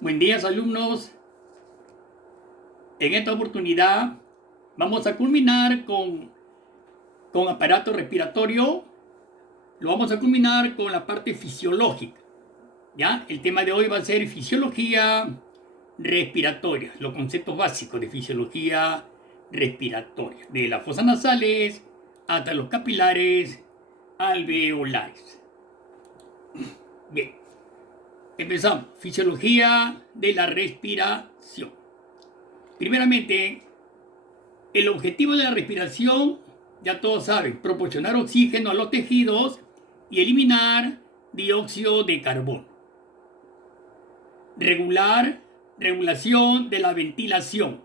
Buen día, alumnos. En esta oportunidad vamos a culminar con aparato respiratorio. Lo vamos a culminar con la parte fisiológica. ¿Ya? El tema de hoy va a ser fisiología respiratoria, los conceptos básicos de fisiología respiratoria, de las fosas nasales hasta los capilares alveolares. Bien, empezamos. Fisiología de la respiración. Primeramente, el objetivo de la respiración, ya todos saben, proporcionar oxígeno a los tejidos y eliminar dióxido de carbono. Regulación de la ventilación.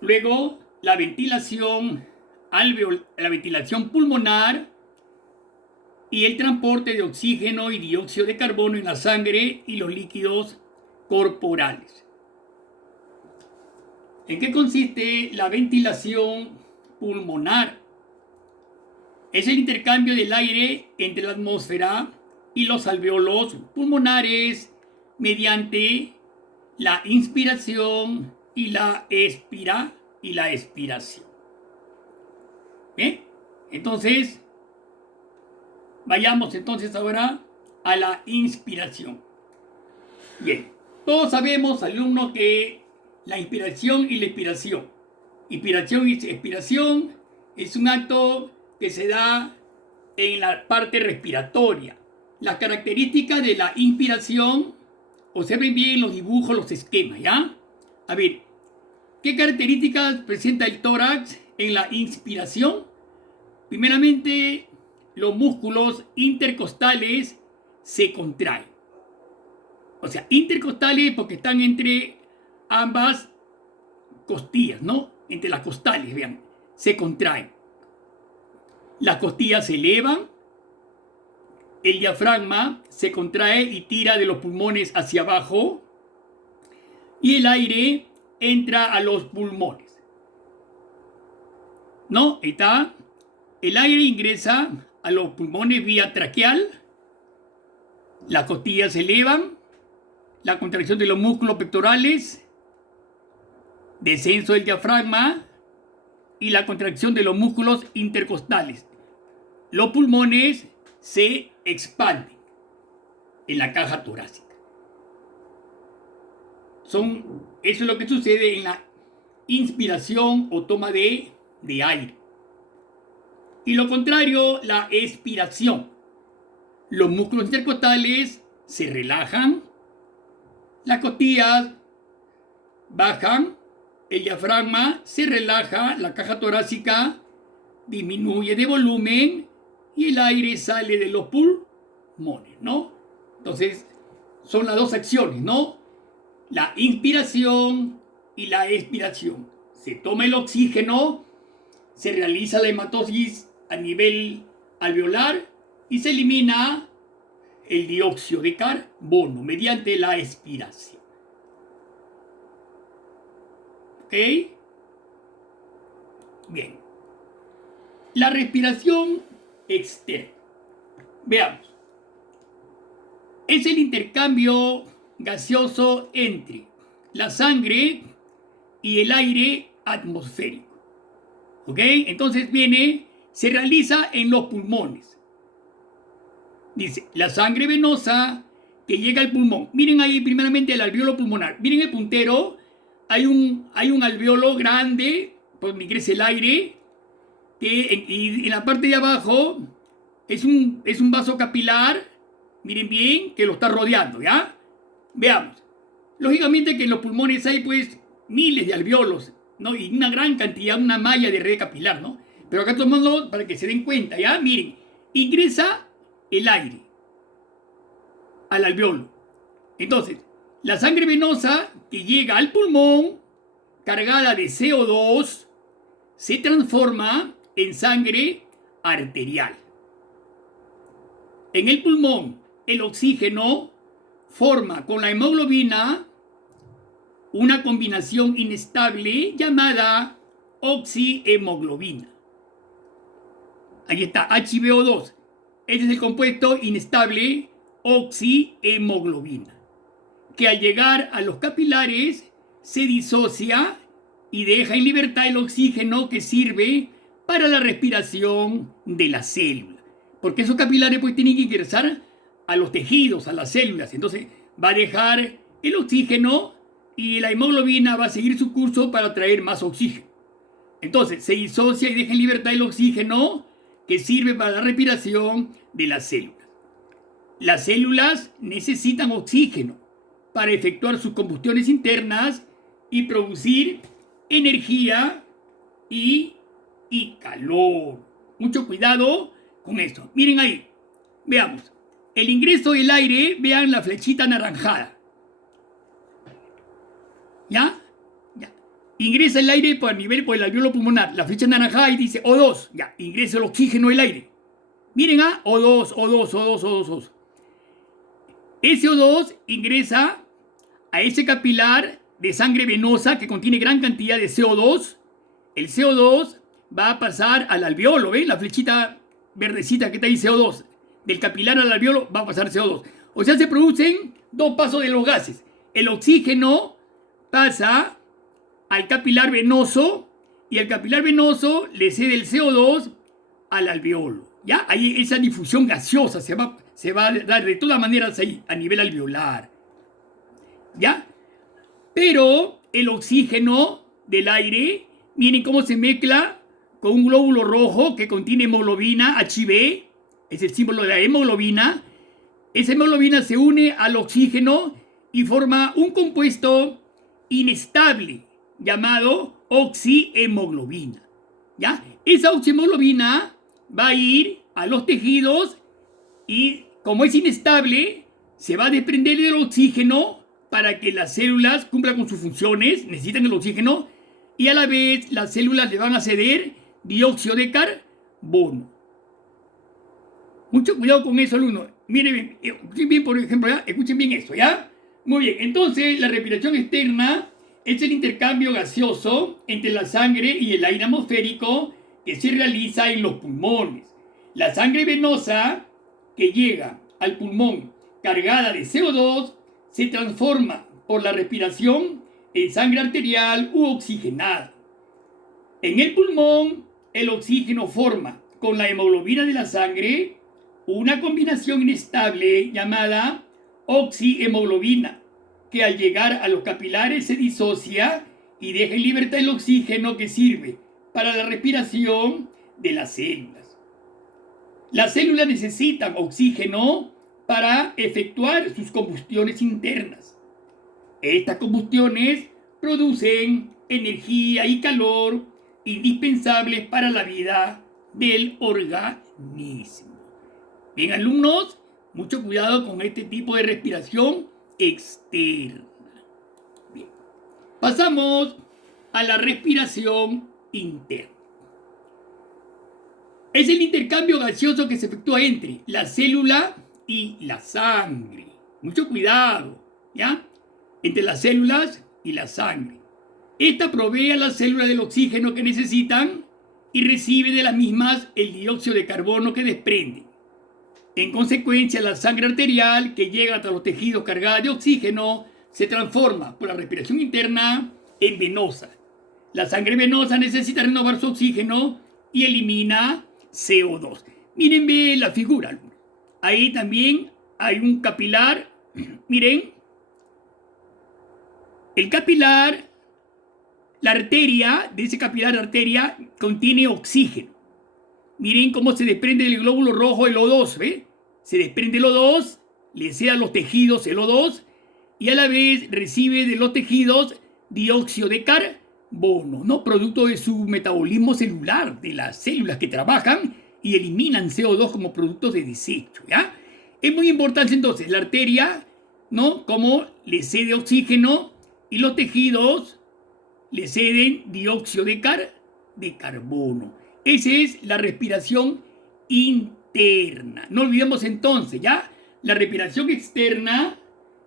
Luego, la ventilación pulmonar y el transporte de oxígeno y dióxido de carbono en la sangre y los líquidos corporales. ¿En qué consiste la ventilación pulmonar? Es el intercambio del aire entre la atmósfera y los alvéolos pulmonares mediante la inspiración y la expiración. ¿Bien? Entonces, vayamos entonces ahora a la inspiración. Bien, todos sabemos, alumnos, que la inspiración y la expiración. Inspiración y expiración es un acto que se da en la parte respiratoria. Las características de la inspiración, observen bien los dibujos, los esquemas, ¿ya? A ver, ¿qué características presenta el tórax en la inspiración? Primeramente, los músculos intercostales se contraen. O sea, intercostales porque están entre ambas costillas, ¿no? Entre las costales, vean, se contraen. Las costillas se elevan, el diafragma se contrae y tira de los pulmones hacia abajo y el aire entra a los pulmones. ¿No? Ahí está. El aire ingresa a los pulmones vía traqueal, las costillas se elevan, la contracción de los músculos pectorales, descenso del diafragma y la contracción de los músculos intercostales. Los pulmones se expanden en la caja torácica. Eso es lo que sucede en la inspiración o toma de aire. Y lo contrario, la expiración. Los músculos intercostales se relajan, las costillas bajan, el diafragma se relaja, la caja torácica disminuye de volumen y el aire sale de los pulmones, ¿no? Entonces, son las dos acciones, ¿no? La inspiración y la expiración. Se toma el oxígeno, se realiza la hematosis a nivel alveolar y se elimina el dióxido de carbono mediante la expiración. ¿Ok? Bien. La respiración externa. Veamos. Es el intercambio gaseoso entre la sangre y el aire atmosférico. ¿Ok? Entonces se realiza en los pulmones. Dice, la sangre venosa que llega al pulmón. Miren ahí primeramente el alveolo pulmonar. Miren el puntero. Hay un alveolo grande por donde ingresa el aire. Y en la parte de abajo es un vaso capilar. Miren bien que lo está rodeando, ¿ya? Veamos. Lógicamente que en los pulmones hay pues miles de alveolos, ¿no? Y una gran cantidad, una malla de red capilar, ¿no? Pero acá tomando para que se den cuenta, ¿ya? Miren, ingresa el aire al alveolo. Entonces, la sangre venosa que llega al pulmón, cargada de CO2, se transforma en sangre arterial. En el pulmón, el oxígeno forma con la hemoglobina una combinación inestable llamada oxihemoglobina. Ahí está, HbO2. Este es el compuesto inestable oxihemoglobina. que al llegar a los capilares se disocia y deja en libertad el oxígeno que sirve para la respiración de la célula. Porque esos capilares pues tienen que ingresar a los tejidos, a las células. Entonces va a dejar el oxígeno y la hemoglobina va a seguir su curso para traer más oxígeno. Entonces se disocia y deja en libertad el oxígeno que sirve para la respiración de las células. Las células necesitan oxígeno para efectuar sus combustiones internas y producir energía y calor. Mucho cuidado con esto. Miren ahí, veamos. El ingreso del aire, vean la flechita anaranjada. ¿Ya? Ya. Ingresa el aire por el alveolo pulmonar. La flecha anaranjada y dice O2. Ya, ingresa el oxígeno del aire. Miren, O2, O2, O2, O2, O2. Ese O2 ingresa a ese capilar de sangre venosa que contiene gran cantidad de CO2. El CO2 va a pasar al alveolo, ¿ven? La flechita verdecita que está ahí, CO2. Del capilar al alveolo va a pasar CO2. O sea, se producen dos pasos de los gases. El oxígeno pasa al capilar venoso y el capilar venoso le cede el CO2 al alveolo. ¿Ya? Ahí esa difusión gaseosa se va a dar de todas maneras ahí, a nivel alveolar. ¿Ya? Pero el oxígeno del aire, miren cómo se mezcla con un glóbulo rojo que contiene hemoglobina, HB, es el símbolo de la hemoglobina. Esa hemoglobina se une al oxígeno y forma un compuesto inestable llamado oxihemoglobina. ¿Ya? Esa oxihemoglobina va a ir a los tejidos y como es inestable, se va a desprender del oxígeno para que las células cumplan con sus funciones, necesitan el oxígeno, y a la vez las células le van a ceder dióxido de carbono. Mucho cuidado con eso, alumnos. Miren, escuchen bien, por ejemplo, ¿ya? Escuchen bien esto, ¿ya? Muy bien, entonces la respiración externa es el intercambio gaseoso entre la sangre y el aire atmosférico que se realiza en los pulmones. La sangre venosa que llega al pulmón cargada de CO2 se transforma por la respiración en sangre arterial u oxigenada. En el pulmón, el oxígeno forma con la hemoglobina de la sangre una combinación inestable llamada oxihemoglobina, que al llegar a los capilares se disocia y deja en libertad el oxígeno que sirve para la respiración de las células. Las células necesitan oxígeno para efectuar sus combustiones internas. Estas combustiones producen energía y calor indispensables para la vida del organismo. Bien, alumnos, mucho cuidado con este tipo de respiración externa. Bien. Pasamos a la respiración interna. Es el intercambio gaseoso que se efectúa entre la célula y la sangre. Mucho cuidado, ¿ya? Entre las células y la sangre. Esta provee a las células del oxígeno que necesitan y recibe de las mismas el dióxido de carbono que desprende. En consecuencia, la sangre arterial que llega hasta los tejidos cargada de oxígeno se transforma por la respiración interna en venosa. La sangre venosa necesita renovar su oxígeno y elimina CO2. Miren bien la figura. Ahí también hay un capilar. Miren. El capilar, la arteria, de ese capilar de arteria, contiene oxígeno. Miren cómo se desprende del glóbulo rojo el O2, ¿ve? Se desprende el O2, le cede a los tejidos el O2 y a la vez recibe de los tejidos dióxido de carbono, ¿no? Producto de su metabolismo celular, de las células que trabajan y eliminan CO2 como productos de desecho, ¿ya? Es muy importante entonces la arteria, ¿no? Como le cede oxígeno y los tejidos le ceden dióxido de carbono. Esa es la respiración interna. No olvidemos entonces, ¿ya? La respiración externa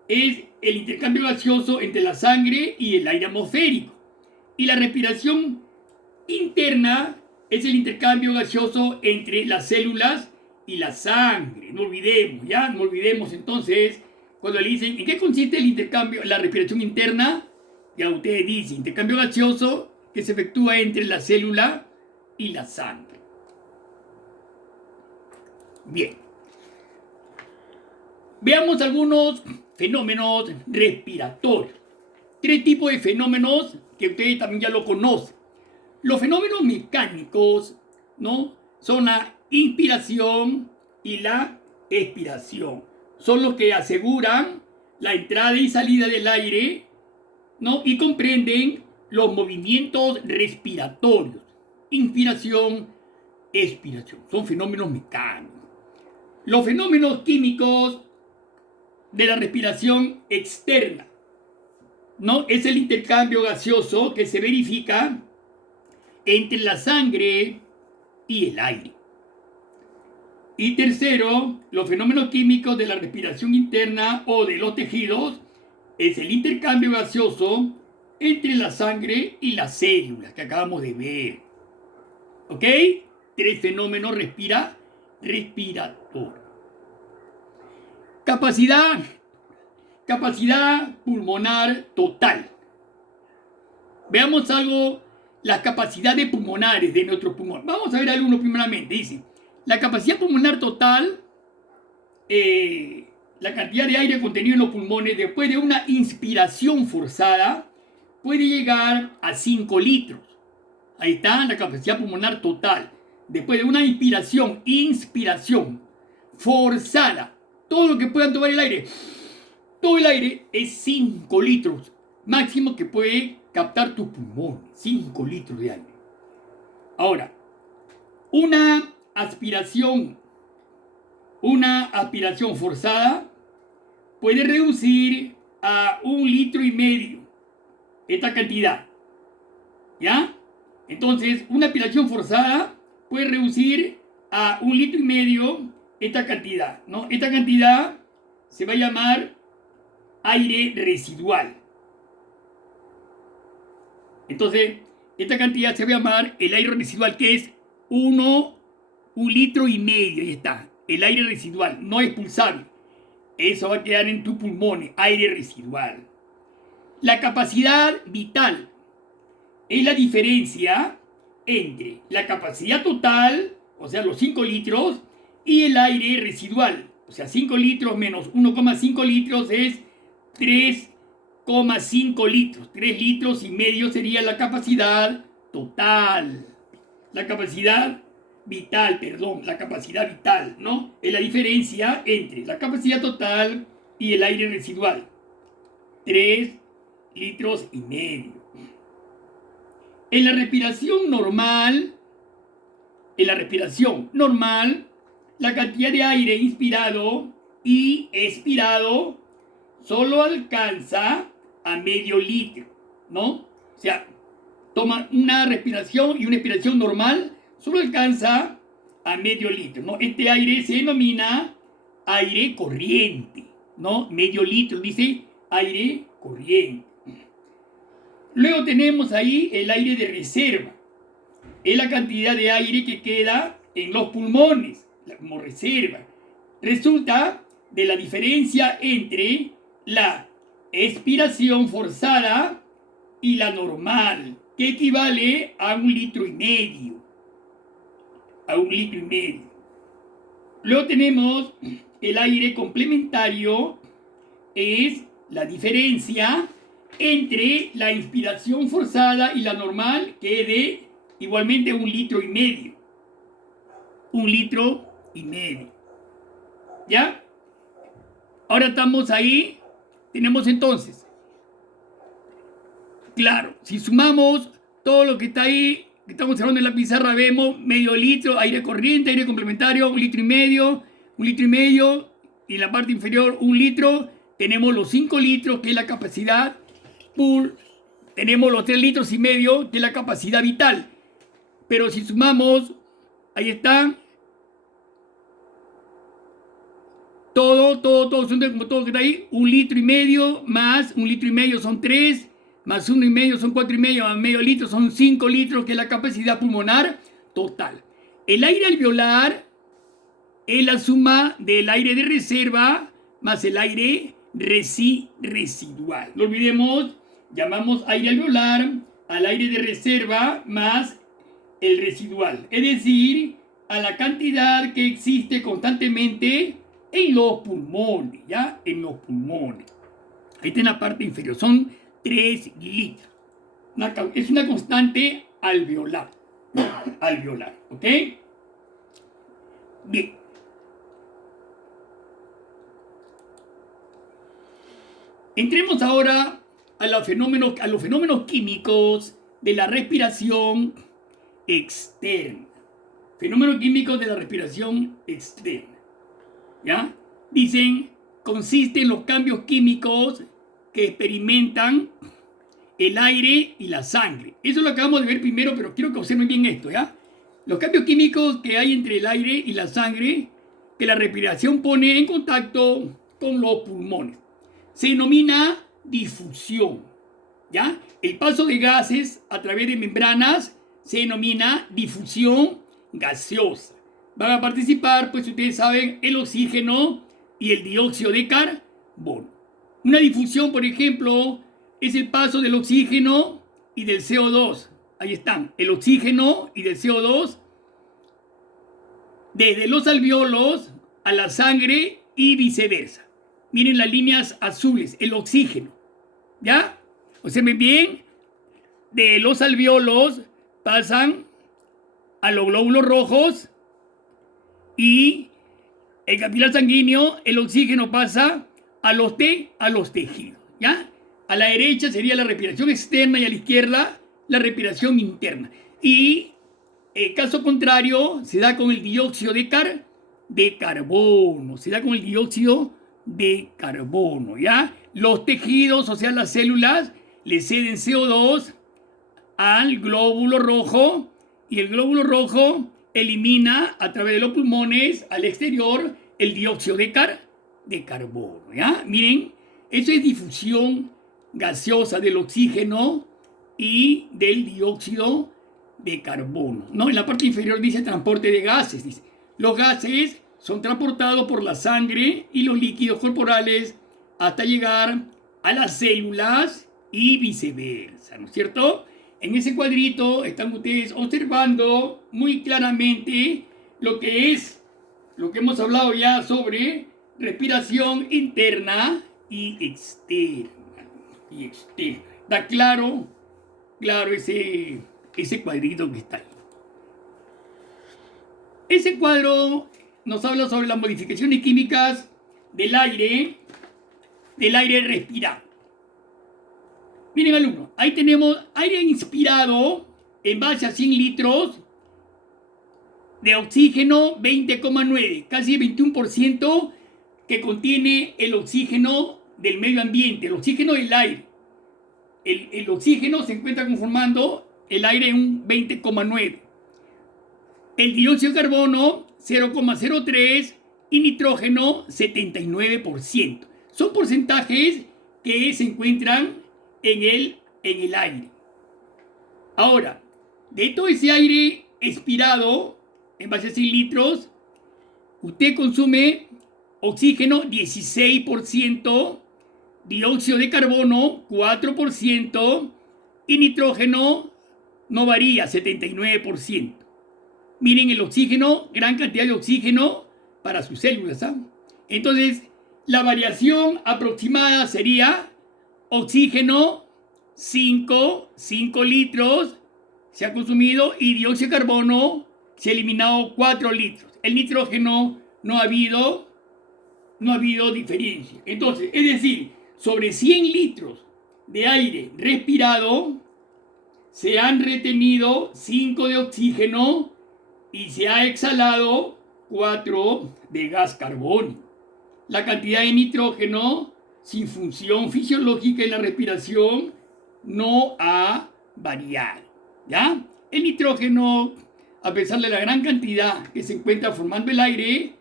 es el intercambio gaseoso entre la sangre y el aire atmosférico. Y la respiración interna es el intercambio gaseoso entre las células y la sangre. No olvidemos, ¿ya? No olvidemos entonces cuando le dicen, ¿en qué consiste el intercambio, la respiración interna? Ya ustedes dicen, intercambio gaseoso que se efectúa entre la célula y la sangre. Bien. Veamos algunos fenómenos respiratorios. 3 tipos de fenómenos que ustedes también ya lo conocen. Los fenómenos mecánicos, ¿no? Son la inspiración y la expiración. Son los que aseguran la entrada y salida del aire, ¿no? Y comprenden los movimientos respiratorios. Inspiración, expiración. Son fenómenos mecánicos. Los fenómenos químicos de la respiración externa, ¿no? Es el intercambio gaseoso que se verifica entre la sangre y el aire. Y tercero, los fenómenos químicos de la respiración interna o de los tejidos es el intercambio gaseoso entre la sangre y las células que acabamos de ver. ¿Ok? 3 fenómenos respiratorios. Capacidad pulmonar total. Veamos algo, las capacidades pulmonares de nuestro pulmón. Vamos a ver alguno primeramente. Dice, la capacidad pulmonar total, la cantidad de aire contenido en los pulmones después de una inspiración forzada puede llegar a 5 litros. Ahí está la capacidad pulmonar total. Después de una inspiración forzada, todo lo que puedan tomar el aire, todo el aire es 5 litros. Máximo que puede captar tu pulmón, 5 litros de aire. Ahora, una aspiración forzada puede reducir a 1,5 litros esta cantidad. ¿Ya? Entonces, una aspiración forzada puede reducir a 1,5 litros esta cantidad, ¿no? Esta cantidad se va a llamar aire residual. Entonces, esta cantidad se va a llamar el aire residual, que es 1,5 litros. Ahí está, el aire residual, no expulsable. Eso va a quedar en tu pulmón, aire residual. La capacidad vital es la diferencia entre la capacidad total, o sea, los 5 litros, y el aire residual. O sea, 5 litros menos 1,5 litros es 3,5 litros. 3 litros y medio sería la capacidad total. La capacidad vital, ¿no? Es la diferencia entre la capacidad total y el aire residual. 3 litros y medio. En la respiración normal, la cantidad de aire inspirado y expirado solo alcanza a medio litro, ¿no? O sea, toma una respiración y una expiración normal, solo alcanza a medio litro, ¿no? Este aire se denomina aire corriente, ¿no? Medio litro, dice aire corriente. Luego tenemos ahí el aire de reserva. Es la cantidad de aire que queda en los pulmones, como reserva. Resulta de la diferencia entre la expiración forzada y la normal, que equivale a 1,5 litros. A 1,5 litros. Luego tenemos el aire complementario, es la diferencia entre la inspiración forzada y la normal, que es de igualmente 1,5 litros. 1,5 litros. ¿Ya? Ahora estamos ahí. Tenemos entonces, claro, si sumamos todo lo que está ahí, que estamos hablando en la pizarra, vemos medio litro, aire corriente, aire complementario, 1,5 litros, 1,5 litros, y en la parte inferior 1 litro. Tenemos los 5 litros, que es la capacidad tenemos los 3,5 litros, que es la capacidad vital. Pero si sumamos, ahí está, todo, como todo que está ahí, 1,5 litros más 1,5 litros son 3, más 1,5 son 4,5, más medio litro son 5 litros, que es la capacidad pulmonar total. El aire alveolar es la suma del aire de reserva más el aire residual. No olvidemos, llamamos aire alveolar al aire de reserva más el residual, es decir, a la cantidad que existe constantemente en los pulmones, ¿ya? En los pulmones. Ahí está en la parte inferior, son 3 litros. Es una constante alveolar. Alveolar, ¿ok? Bien. Entremos ahora a los fenómenos químicos de la respiración externa. Fenómenos químicos de la respiración externa. ¿Ya? Dicen, consiste en los cambios químicos que experimentan el aire y la sangre. Eso lo acabamos de ver primero, pero quiero que observen bien esto, ¿ya? Los cambios químicos que hay entre el aire y la sangre que la respiración pone en contacto con los pulmones. Se denomina difusión, ¿ya? El paso de gases a través de membranas se denomina difusión gaseosa. Van a participar, pues ustedes saben, el oxígeno y el dióxido de carbono. Una difusión, por ejemplo, es el paso del oxígeno y del CO2. Ahí están, el oxígeno y del CO2 desde los alvéolos a la sangre y viceversa. Miren las líneas azules, el oxígeno, ¿ya? Observen bien, de los alvéolos pasan a los glóbulos rojos y el capilar sanguíneo, el oxígeno pasa a los tejidos, ¿ya? A la derecha sería la respiración externa y a la izquierda la respiración interna. Y el caso contrario se da con el dióxido de carbono, se da con el dióxido de carbono, ¿ya? Los tejidos, o sea, las células, le ceden CO2 al glóbulo rojo y el glóbulo rojo elimina a través de los pulmones al exterior el dióxido de carbono, ¿ya? Miren, eso es difusión gaseosa del oxígeno y del dióxido de carbono, ¿no? En la parte inferior dice transporte de gases, dice. Los gases son transportados por la sangre y los líquidos corporales hasta llegar a las células y viceversa, ¿no es cierto? En ese cuadrito están ustedes observando muy claramente lo que hemos hablado ya sobre respiración interna y externa. Da claro ese cuadrito que está ahí. Ese cuadro nos habla sobre las modificaciones químicas del aire respirado. Miren, alumnos, ahí tenemos aire inspirado en base a 100 litros de oxígeno 20,9, casi el 21% que contiene el oxígeno del medio ambiente, el oxígeno del aire. El oxígeno se encuentra conformando el aire en un 20,9. El dióxido de carbono 0,03 y nitrógeno 79%. Son porcentajes que se encuentran en el aire. Ahora, de todo ese aire expirado en base a 100 litros, usted consume oxígeno 16%, dióxido de carbono 4% y nitrógeno no varía, 79%. Miren el oxígeno, gran cantidad de oxígeno para sus células, ¿sabes? Entonces, la variación aproximada sería oxígeno 5 litros se ha consumido y dióxido de carbono se ha eliminado 4 litros. El nitrógeno no ha habido diferencia. Entonces, es decir, sobre 100 litros de aire respirado se han retenido 5 de oxígeno y se ha exhalado 4 de gas carbónico. La cantidad de nitrógeno sin función fisiológica en la respiración no ha variado, ¿ya? El nitrógeno, a pesar de la gran cantidad que se encuentra formando el aire,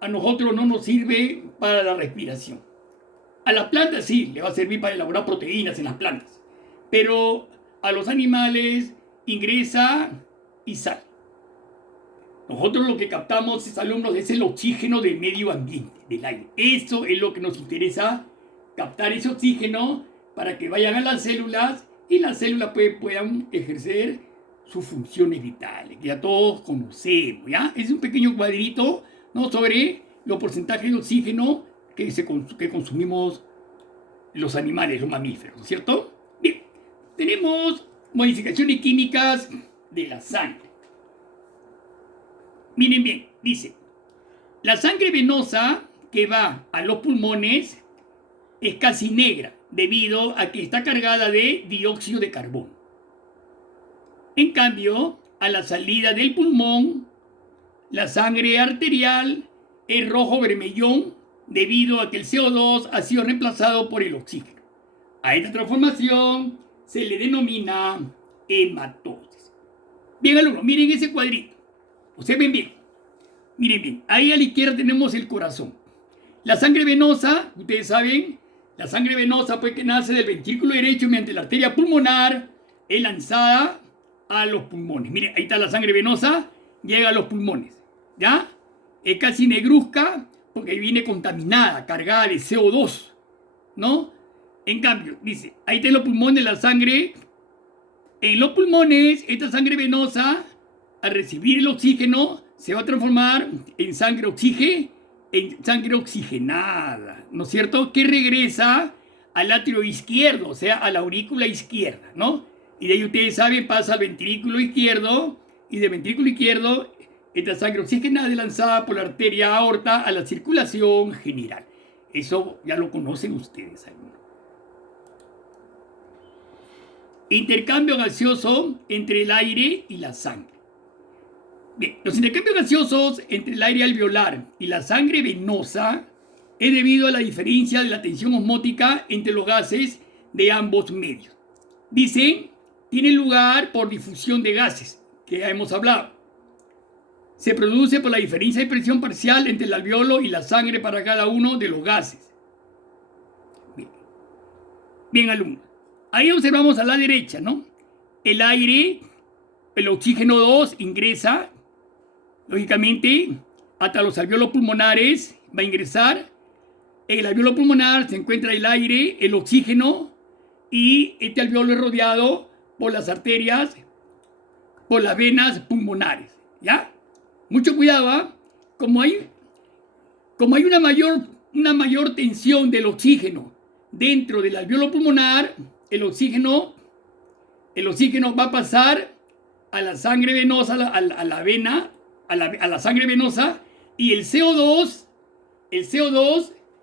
a nosotros no nos sirve para la respiración. A las plantas sí, le va a servir para elaborar proteínas en las plantas, pero a los animales ingresa y sale. Nosotros lo que captamos, alumnos, es el oxígeno del medio ambiente, del aire. Eso es lo que nos interesa captar ese oxígeno para que vayan a las células y las células puedan ejercer sus funciones vitales, que ya todos conocemos, ¿ya? Es un pequeño cuadrito, ¿no?, sobre los porcentajes de oxígeno que consumimos los animales, los mamíferos, ¿no es cierto? Bien, tenemos modificaciones químicas de la sangre. Miren bien, dice, la sangre venosa que va a los pulmones es casi negra debido a que está cargada de dióxido de carbono. En cambio, a la salida del pulmón, la sangre arterial es rojo vermellón debido a que el CO2 ha sido reemplazado por el oxígeno. A esta transformación se le denomina hematosis. Bien, alumnos, miren ese cuadrito. Ustedes ven bien. Miren bien, ahí a la izquierda tenemos el corazón. La sangre venosa, ustedes saben, la sangre venosa pues que nace del ventrículo derecho mediante la arteria pulmonar es lanzada a los pulmones. Miren, ahí está la sangre venosa, llega a los pulmones, ¿ya? Es casi negruzca porque viene contaminada, cargada de CO2, ¿no? En cambio, dice, ahí está en los pulmones la sangre. En los pulmones, esta sangre venosa, al recibir el oxígeno, se va a transformar en sangre oxigenada, ¿no es cierto? Que regresa al atrio izquierdo, o sea, a la aurícula izquierda, ¿no? Y de ahí ustedes saben, pasa al ventrículo izquierdo, y del ventrículo izquierdo, esta sangre oxigenada es lanzada por la arteria aorta a la circulación general. Eso ya lo conocen ustedes, amigos. Intercambio gaseoso entre el aire y la sangre. Bien, los intercambios gaseosos entre el aire alveolar y la sangre venosa es debido a la diferencia de la tensión osmótica entre los gases de ambos medios. Dicen, tiene lugar por difusión de gases, que ya hemos hablado. Se produce por la diferencia de presión parcial entre el alveolo y la sangre para cada uno de los gases. Bien, alumnos. Ahí observamos a la derecha, ¿no? El aire, el oxígeno 2 ingresa, lógicamente, hasta los alveolos pulmonares, va a ingresar. En el alveolo pulmonar se encuentra el aire, el oxígeno, y este alveolo es rodeado por las arterias, por las venas pulmonares, ¿ya? Mucho cuidado, ¿eh? Como hay una mayor tensión del oxígeno dentro del alveolo pulmonar, el oxígeno va a pasar a la sangre venosa, a la vena, a la sangre venosa, y el CO2,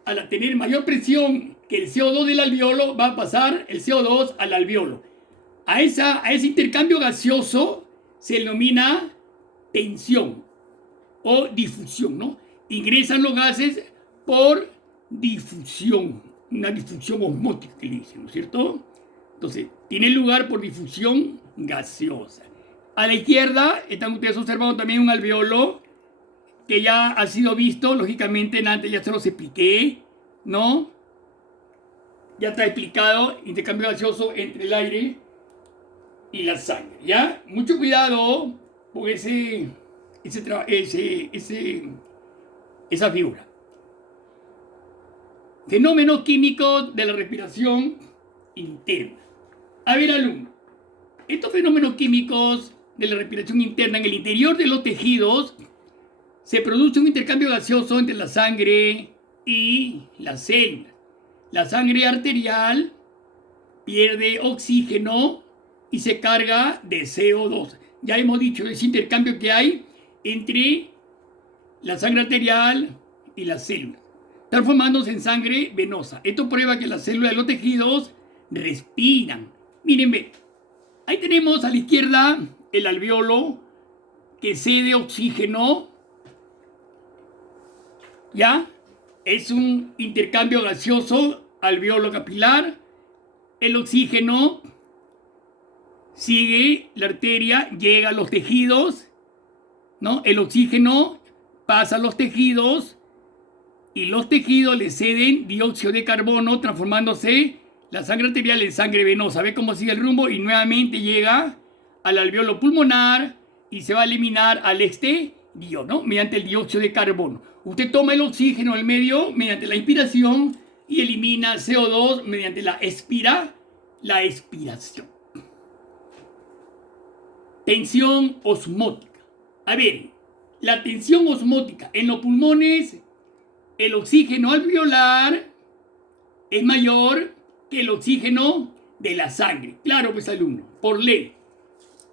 al tener mayor presión que el CO2 del alveolo, va a pasar el CO2 al alveolo. A ese intercambio gaseoso se denomina tensión o difusión, ¿no? Ingresan los gases por difusión, una difusión osmótica que le dicen, ¿no es cierto? Entonces, tiene lugar por difusión gaseosa. A la izquierda están ustedes observando también un alveolo que ya ha sido visto, lógicamente, antes ya se los expliqué, ¿no? Ya está explicado, intercambio gaseoso entre el aire y la sangre, ¿ya? Mucho cuidado con esa figura. Fenómenos químicos de la respiración interna. A ver, alumno, estos fenómenos químicos de la respiración interna en el interior de los tejidos se produce un intercambio gaseoso entre la sangre y las células. La sangre arterial pierde oxígeno y se carga de CO2. Ya hemos dicho ese intercambio que hay entre la sangre arterial y las células, transformándose en sangre venosa. Esto prueba que las células de los tejidos respiran. Miren, ve, ahí tenemos a la izquierda el alveolo que cede oxígeno, ¿ya? Es un intercambio gaseoso alveolo capilar. El oxígeno sigue la arteria, llega a los tejidos, ¿no? El oxígeno pasa a los tejidos y los tejidos le ceden dióxido de carbono, transformándose la sangre arterial en sangre venosa. ¿Ve cómo sigue el rumbo? Y nuevamente llega al alveolo pulmonar y se va a eliminar al exterior, ¿no? Mediante el dióxido de carbono. Usted toma el oxígeno del medio mediante la inspiración y elimina CO2 mediante la expiración. Tensión osmótica. A ver, la tensión osmótica en los pulmones, el oxígeno alveolar es mayor que el oxígeno de la sangre. Claro, pues alumno, por ley,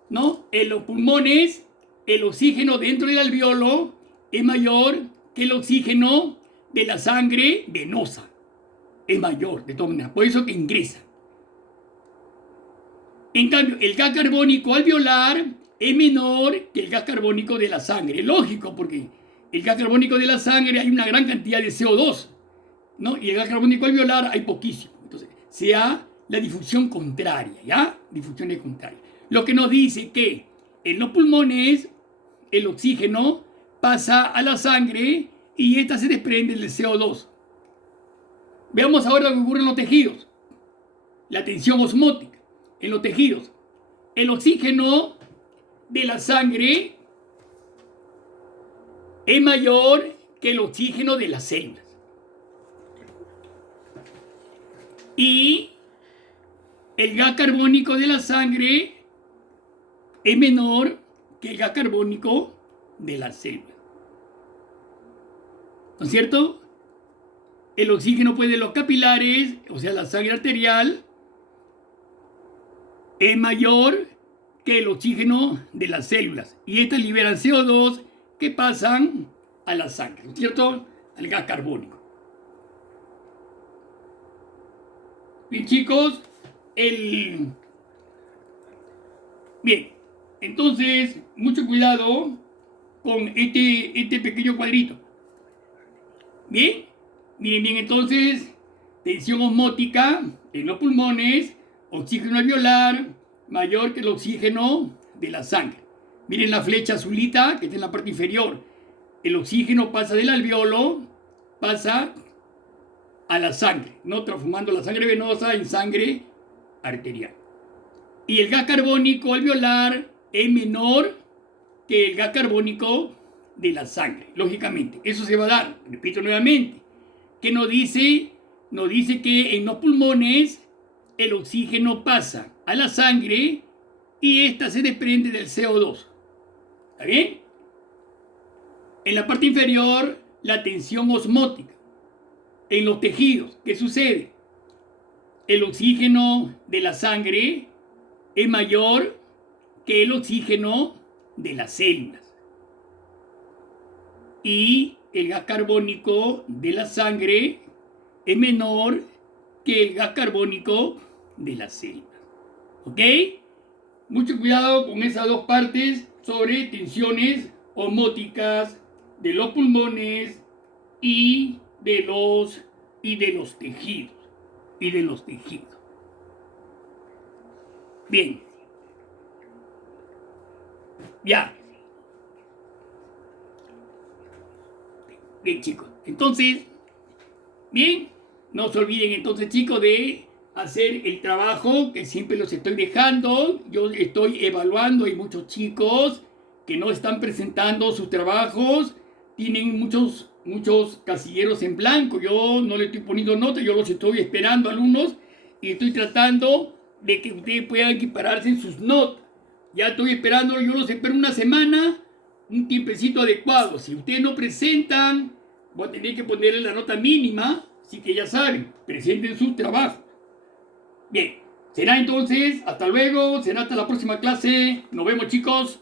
¿no? En los pulmones, el oxígeno dentro del alveolo es mayor que el oxígeno de la sangre venosa. Es mayor, de todas maneras, por eso que ingresa. En cambio, el gas carbónico alveolar es menor que el gas carbónico de la sangre. Lógico, porque el gas carbónico de la sangre hay una gran cantidad de CO2, ¿no? Y el gas carbónico alveolar hay poquísimo. Entonces, sea la difusión contraria, ¿ya? Difusión es contraria. Lo que nos dice que en los pulmones el oxígeno pasa a la sangre y esta se desprende del CO2. Veamos ahora lo que ocurre en los tejidos. La tensión osmótica en los tejidos. El oxígeno de la sangre es mayor que el oxígeno de las células. Y el gas carbónico de la sangre es menor que el gas carbónico de las células. ¿No es cierto? El oxígeno pues de los capilares, o sea, la sangre arterial, es mayor que el oxígeno de las células. Y estas liberan CO2 que pasan a la sangre, ¿no es cierto? Al gas carbónico. Bien, chicos, Bien, entonces, mucho cuidado con este pequeño cuadrito. Bien, miren bien, entonces, tensión osmótica en los pulmones, oxígeno alveolar mayor que el oxígeno de la sangre. Miren la flecha azulita que está en la parte inferior. El oxígeno pasa del alveolo, pasa a la sangre, no transformando la sangre venosa en sangre arterial. Y el gas carbónico alveolar es menor que el gas carbónico de la sangre, lógicamente. Eso se va a dar, repito nuevamente, que nos dice que en los pulmones el oxígeno pasa a la sangre y esta se desprende del CO2. ¿Está bien? En la parte inferior, la tensión osmótica. En los tejidos, ¿qué sucede? El oxígeno de la sangre es mayor que el oxígeno de las células. Y el gas carbónico de la sangre es menor que el gas carbónico de las células. ¿Ok? Mucho cuidado con esas dos partes sobre tensiones osmóticas de los pulmones y de los tejidos. Bien. Ya. Bien, chicos. Entonces, bien, no se olviden entonces, chicos, de hacer el trabajo que siempre los estoy dejando. Yo estoy evaluando, hay muchos chicos que no están presentando sus trabajos, tienen muchos casilleros en blanco. Yo no le estoy poniendo nota, yo los estoy esperando, alumnos, y estoy tratando de que ustedes puedan equipararse en sus notas. Ya estoy esperando, yo los espero una semana, un tiempecito adecuado. Si ustedes no presentan, voy a tener que ponerle la nota mínima, así que ya saben, presenten sus trabajos. Bien, será entonces, hasta luego, será hasta la próxima clase. Nos vemos, chicos.